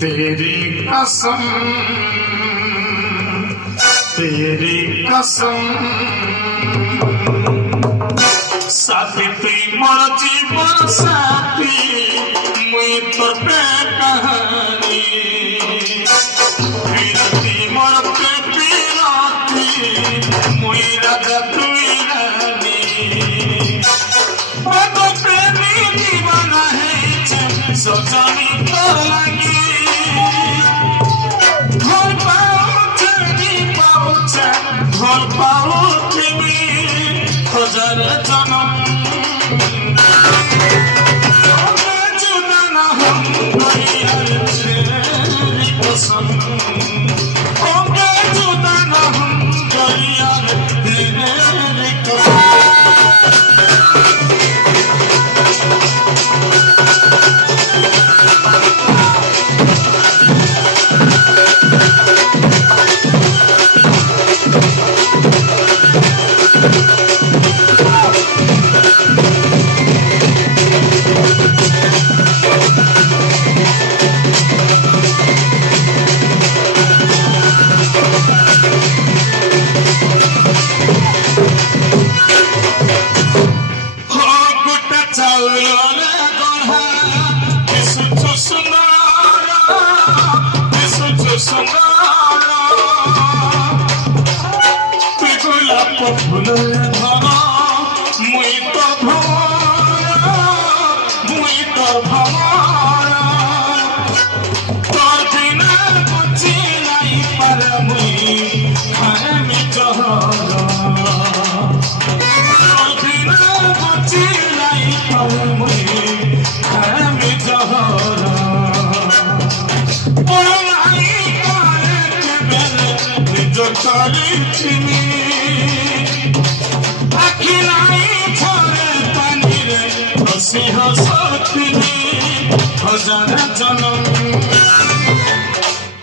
तेरी कसम तेरी कसम साथी तुई मोर जीवन साथी मुई तो कहानी मोर पीराती मुई राजा तुई रानी तो प्रेमी जीवन है सोचनी तो लगी घर पाऊँ हजार जन्म जुदा न हम कसम जुदा न हम फूल धरा मुई तो भरा मुई तो भरा तोर बिना बची नहीं पर मुई खाने जहरा तोर बिना बची नहीं पर मुई खाने जहरा जो चली चिनी हजार जन्म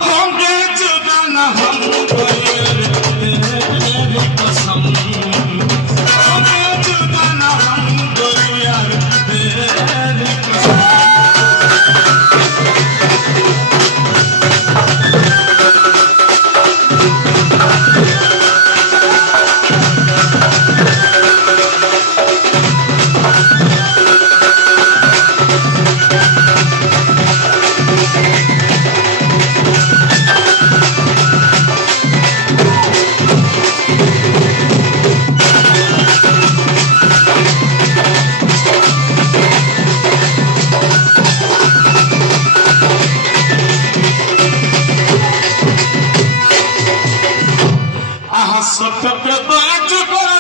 होंगे जुदा न हम तेरी कसम होंगे जुदा न हम तेरी कसम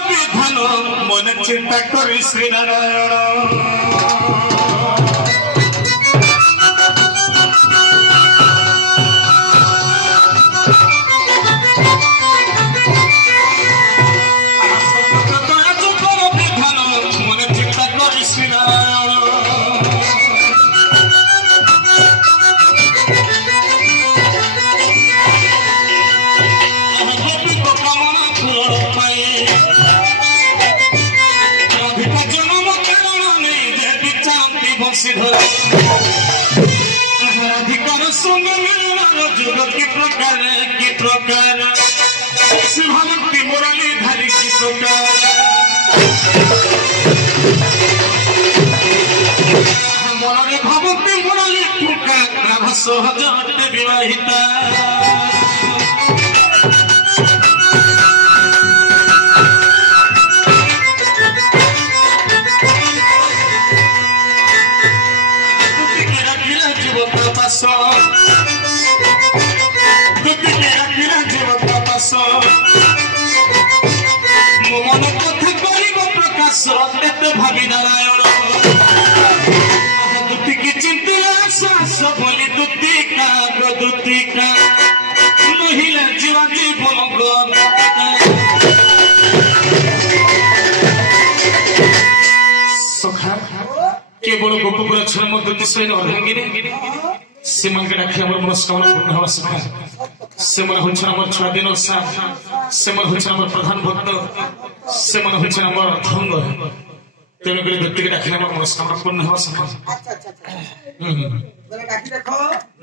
विधान मन चिंता कर श्री नारायण विधान मन चिंता कर श्री नारायण अधिकार जुग की प्रकार शिवभक्ति मुरली धारी की प्रकार मनरे भक्ति मुरली टुका सहज विवाहिता मन कथा कर प्रकाश भावी नारायण दुतिकी चिंतिला श्वास बोली दुतिका दुतिका महिला जीवा जीवन सखा केवल गोपपुर छम दुति सैन अर्धांगिनी से मन के डाके हमर मनस्कामना पूर्ण हो सका से मन होछ हमर छुआ दिन से मन होछ हमर प्रधान भक्त से मन होछ हमर धंग तेने दुति के डाके हमर मनस्कामना पूर्ण हो सका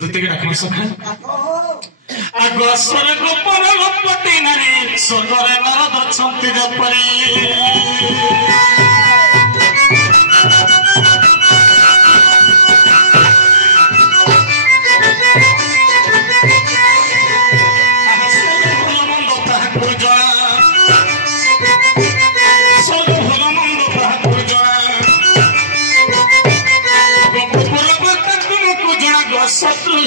দুতিকে ডাকো সখা আগ স্বর্গ পরলোকপতি নারী স্বর্গরে নারদ অଛନ୍ତି যেপরি शत्रु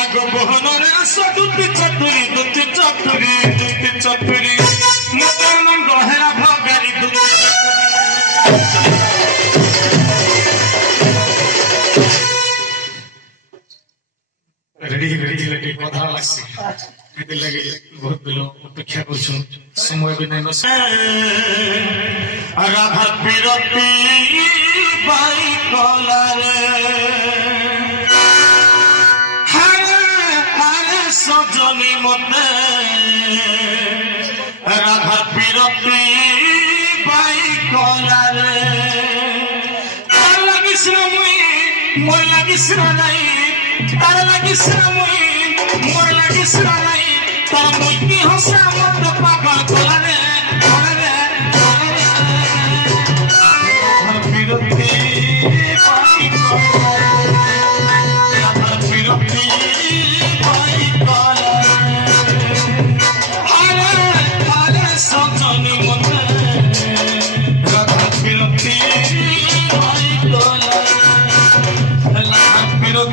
आग बहन आस दुति चतुरी मुंड हेरा भगारी रेडी कथा लगे बहुत बिल अपेक्षा कर समय भी नहीं राधा विरती बाई कलारे सजनी मते राधा विरती बाई कलारे तार लागिस ना मुई मोर लागिस ना नहीं तार लागिस ना मुई मोर लागिस ना नहीं तार मुई की हंसा मत पागल कलारे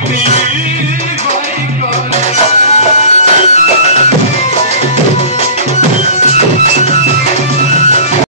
Be